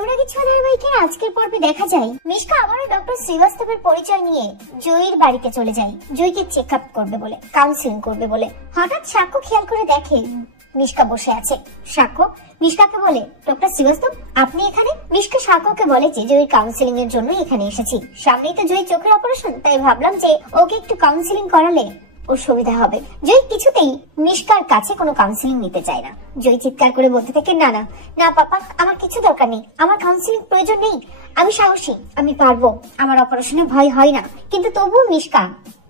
অনুরাগী ধারাবাহিকের আজকের পর্বে দেখা যায় মিশকা আবারও ডক্টর শ্রীবাস্তবের পরিচয় নিয়ে জয়ীর বাড়িতে চলে যায় জয়ীকে চেক আপ করবে বলে, কাউন্সিলিং করবে বলে। হঠাৎ সাক্ষ্য খেয়াল করে দেখে মিশকা বসে আছে। সাক্ষ্য মিশকাকে বলে, ডক্টর শ্রীবাস্তব আপনি এখানে? মিশকা সাক্ষ্যকে বলে যে জয়ীর কাউন্সিলিং এর জন্য এখানে এসেছি। সামনেই তো জয়ী চোখের অপারেশন, তাই ভাবলাম যে ওকে একটু কাউন্সিলিং করালে ওর সুবিধা হবে। জয়ী কিছুতেই মিশকার কাছে কোনো কাউন্সিলিং নিতে চায় না। জয়ী চিৎকার করে বলতে থাকে, না না না পাপা, আমার কিছু দরকার নেই, আমার কাউন্সিলিং প্রয়োজন নেই, আমি সাহসী, আমি পারবো, আমার অপারেশনে ভয় হয় না। কিন্তু তবুও মিশকা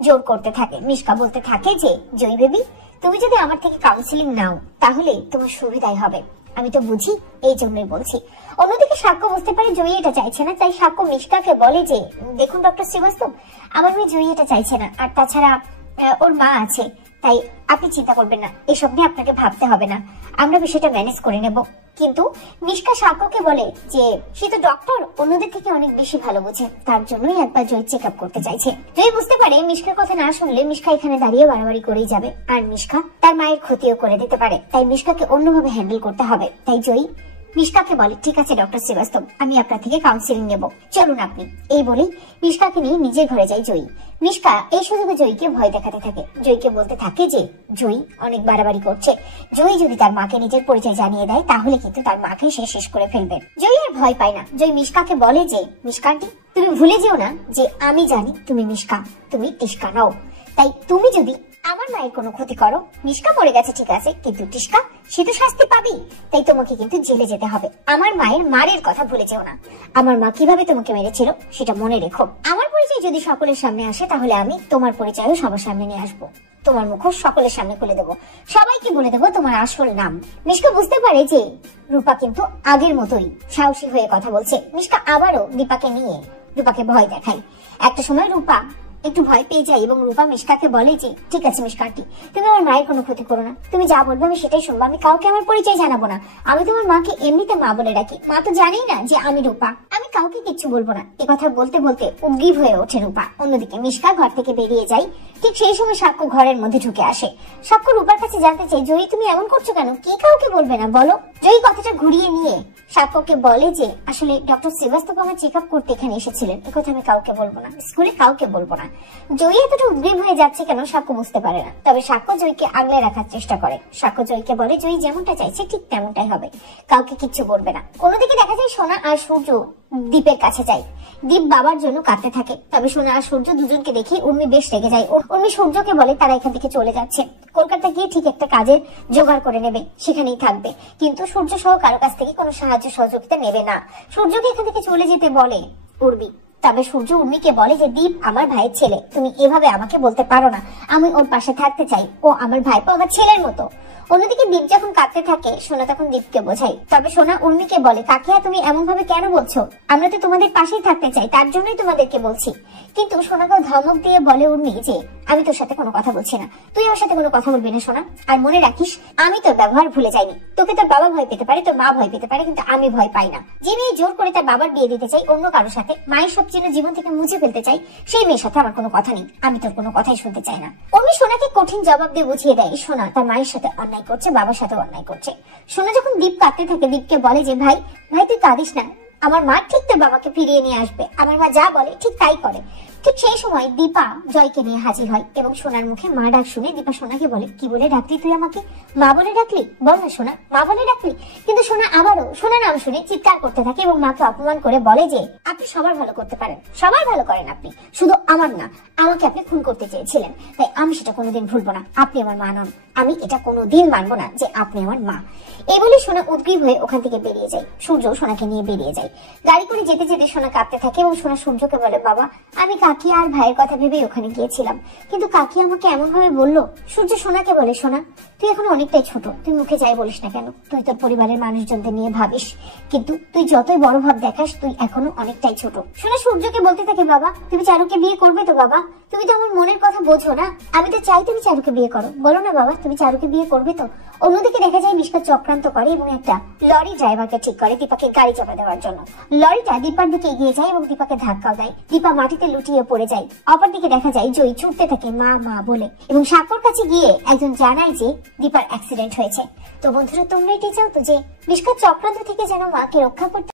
জোর করতে থাকে। মিশকা বলতে থাকে যে জয়ী বেবি, তুমি যদি আমার থেকে কাউন্সিলিং নাও তাহলে তোমার সুবিধাই হবে, আমি তো বুঝি, এই জন্যই বলছি। অন্যদিকে সাক্ষ্য বুঝতে পারে জয়ী এটা চাইছে না, তাই সাক্ষ্য মিশকাকে বলে যে দেখুন ডক্টর শ্রীবাস্তব, আমার মেয়ে জয়ী এটা চাইছে না, আর তাছাড়া ওর মা আছে, তাই আপনি চিন্তা করবেন না, এসব নিয়ে আপনাকে ভাবতে হবে না, আমরা বিষয়টা ম্যানেজ করে নেব। কিন্তু মিশকা সাক্ষ্যকে বলে যে সে তো ডক্টর, অন্যদের থেকে অনেক বেশি ভালো বোঝে, তার জন্যই একবার জয়ী চেক আপ করতে চাইছে। জয়ী বুঝতে পারে মিশকার কথা না শুনলে মিশকা এখানে দাঁড়িয়ে বাড়াবাড়ি করেই যাবে, আর মিশকা তার মায়ের ক্ষতিও করে দিতে পারে, তাই মিশকাকে অন্যভাবে হ্যান্ডেল করতে হবে। তাই জয়ী মিশকাকে বলে, ঠিক আছে ডক্টর শ্রীবাস্তব, আমি আপনার থেকে কাউন্সিলিং নেব, চলুন আপনি। এই বলেই মিশকাকে নিয়ে নিজের ঘরে যায় জয়ী। মিশকা এই সুযোগে জয়ীকে ভয় দেখাতে থাকে। জয়ীকে বলতে থাকে যে জয়ী অনেক বাড়াবাড়ি করছে, জয়ী যদি তার মাকে নিজের পরিচয় জানিয়ে দেয় তাহলে কিন্তু তার মাকে সে শেষ করে ফেলবে। জয়ী আর ভয় পায় না। জয়ী মিশকাকে বলে যে মিশকান্টি, তুমি ভুলে যেও না যে আমি জানি তুমি মিশকা, তুমি টিস্কা নও, তাই তুমি যদি আমার মায়ের কোনো ক্ষতি করো, মিশকা মরে গেছে ঠিক আছে, কিন্তু টিস্কা সে তো শাস্তি পাবি, তাই তোমাকে কিন্তু জেলে যেতে হবে। আমার মায়ের মারের কথা ভুলে যেও না, আমার মা কিভাবে তোমাকে মেরেছিল সেটা মনে রেখো। আমার পরিচয় যদি সকলের সামনে আসে তাহলে আমি তোমার পরিচয়ও সবার সামনে নিয়ে আসবো, তোমার মুখোশ সকলের সামনে খুলে দেবো, সবাইকে বলে দেবো তোমার আসল নাম। মিশকা বুঝতে পারে যে রূপা কিন্তু আগের মতোই সাহসী হয়ে কথা বলছে। মিশকা আবারও দীপাকে নিয়ে রূপাকে ভয় দেখায়। একটা সময় রূপা একটু ভয় পেয়ে যায় এবং রূপা মিশকাকে বলে যে ঠিক আছে মিশকাটি, তুমি আমার মায়ের কোনো ক্ষতি করো না, তুমি যা বলবে আমি সেটাই শুনবো, আমি কাউকে আমার পরিচয় জানাবো না, আমি তোমার মাকে এমনিতে মা বলে ডাকি, মা তো জানেই না যে আমি রূপা, আমি কাউকে কিচ্ছু বলবো না। এ কথা বলতে বলতে উদ্গ্রীব হয়ে ওঠে রূপা। অন্যদিকে মিশকা ঘর থেকে বেরিয়ে যায়। ঠিক সেই সময় সাক্ষ্য ঘরের মধ্যে ঢুকে আসে। সাক্ষ্য রূপার কাছে জানতে চাই, জয়ী তুমি এমন করছো কেন, কি কাউকে বলবে না বলো? জয়ী কথাটা ঘুরিয়ে নিয়ে সাক্ষ্যকে বলে যে আসলে ডক্টর শ্রীবাস্তব আমার চেক আপ করতে এখানে এসেছিলেন, এ কথা আমি কাউকে বলবো না, স্কুলে কাউকে বলবো না। জয়ী এতটা উদ্গ্রীব হয়ে যাচ্ছে কেন সাক্ষ্য বুঝতে পারে না, তবে সাক্ষ্য জয়ীকে আগলে রাখার চেষ্টা করে। সাক্ষ্য জয়ীকে বলে জয়ী যেমনটা চাইছে ঠিক তেমনটাই হবে, কাউকে কিচ্ছু বলবে না। অন্যদিকে দেখা যায় সোনা আর সূর্য দীপের কাছে যায়। দীপ বাবার জন্য কাঁদতে থাকে, তবে সোনা আর সূর্য দুজনকে দেখে উর্মি বেশ রেগে যায়। উর্মি সূর্যকে বলে তারা এখান থেকে চলে যাচ্ছে, কলকাতা গিয়ে ঠিক একটা কাজের জোগাড় করে নেবে, সেখানেই থাকবে, কিন্তু সূর্য সহ কারো কাছ থেকে কোনো সাহায্য সহযোগিতা নেবে না। সূর্যকে এখান থেকে চলে যেতে বলে উর্মি, তবে সূর্য উর্মিকে বলে যে দীপ আমার ভাইয়ের ছেলে, তুমি এভাবে আমাকে বলতে পারো না, আমি ওর পাশে থাকতে চাই, ও আমার ভাইপো, আমার ছেলের মতো। অন্যদিকে দীপ যখন কাঁদতে থাকে সোনা তখন দীপকে বোঝায়, তবে সোনা উর্মিকে বলে কাকিয়া তুমি এমন ভাবে কেন বলছো, আমরা তো তোমাদের পাশেই থাকতে চাই, তার জন্যই তোমাদেরকে বলছি। কিন্তু সোনাকে ধমক দিয়ে বলে উর্মি যে আমি তোর সাথে কোনো কথা বলছি না, তুই আমার সাথে কোনো কথা বলবি না সোনা, আর মনে রাখিস আমি তোর ব্যবহার ভুলে যাইনি, তোকে তোর বাবা ভয় পেতে পারে, তোর মা ভয় পেতে পারে, কিন্তু আমি ভয় পাই না। যে মেয়ে জোর করে তার বাবার বিয়ে দিতে চাই অন্য কারোর সাথে, মায়ের সব চিহ্ন জীবন থেকে মুছে ফেলতে চাই, সেই মেয়ের সাথে আমার কোনো কথা নেই, আমি তোর কোনো কথাই শুনতে চাই না। উর্মি সোনাকে কঠিন জবাব দিয়ে বুঝিয়ে দেয় সোনা তার মায়ের সাথে অন্যায় করছে, বাবার সাথে অন্যায় করছে। সোনা যখন দীপ কাঁদতে থাকে দীপকে বলে যে ভাই ভাই তুই কাঁদিস না, আমার মা ঠিক তোর বাবাকে ফিরিয়ে নিয়ে আসবে, আমার মা যা বলে ঠিক তাই করে। ঠিক সেই সময় দীপা জয়কে নিয়ে হাজির হয় এবং সোনার মুখে মা ডাক শুনে দীপা সোনাকে বলে কি বলে ডাকলি তুই আমাকে, মা বলে ডাকলি, বল না সোনা মা বলে ডাকলি? কিন্তু সোনা আবারও সোনা নাম শুনে চিৎকার করতে থাকে এবং মাকে অপমান করে বলে যে আপনি সবার ভালো করতে পারেন, সবার ভালো করেন আপনি, শুধু আমার না, আমাকে আপনি খুন করতে চেয়েছিলেন, তাই আমি সেটা কোনোদিন ভুলবো না, আপনি আমার মা নন, আমি এটা কোনোদিন মানবো না যে আপনি আমার মা। এই বলে সোনা উদ্গ্রীব হয়ে ওখান থেকে বেরিয়ে যায়। সূর্য সোনাকে নিয়ে বেরিয়ে যায়। গাড়ি করে যেতে যেতে সোনা কাঁদতে থাকে এবং সোনা সূর্যকে বলে বাবা আমি কাকি আর ভাইয়ের কথা ভেবেই ওখানে গিয়েছিলাম, কিন্তু কাকি আমাকে এমন ভাবে বললো। সূর্য সোনাকে বলে সোনা তুই এখন অনেকটাই ছোট, তুই মুখে যাই বলিস না কেন, তুই তোর পরিবারের মানুষজনদের নিয়ে ভাবিস, কিন্তু তুই যতই বড় ভাব দেখাস তুই এখনো অনেকটাই ছোট। সোনা সূর্যকে বলতে থাকে বাবা তুমি চারুকে বিয়ে করবে তো, বাবা তুমি তো আমার মনের কথা বোঝো না, আমি তো চাই তুমি চারুকে বিয়ে করো, বলো না বাবা তুমি চারুকে বিয়ে করবে তো। অন্যদিকে দেখা যায় মিশকা চক্রান্ত করে এবং একটা লরি ড্রাইভারকে ঠিক করে দীপাকে গাড়ি চাপা দেওয়ার জন্য। লরিটা দীপার দিকে এগিয়ে যায় এবং দীপাকে ধাক্কাও দেয়, দীপা মাটিতে লুটিয়ে পড়ে যায়। অপরদিকে দেখা যায় জয়ী ছুটতে থাকে মা মা বলে এবং সাক্ষ্যর কাছে গিয়ে একজন জানায় যে দীপার অ্যাক্সিডেন্ট হয়েছে। তো বন্ধুরা তোমরা এটাই চাও তো যে মিশকা চক্রান্ত থেকে যেন মাকে রক্ষা করতে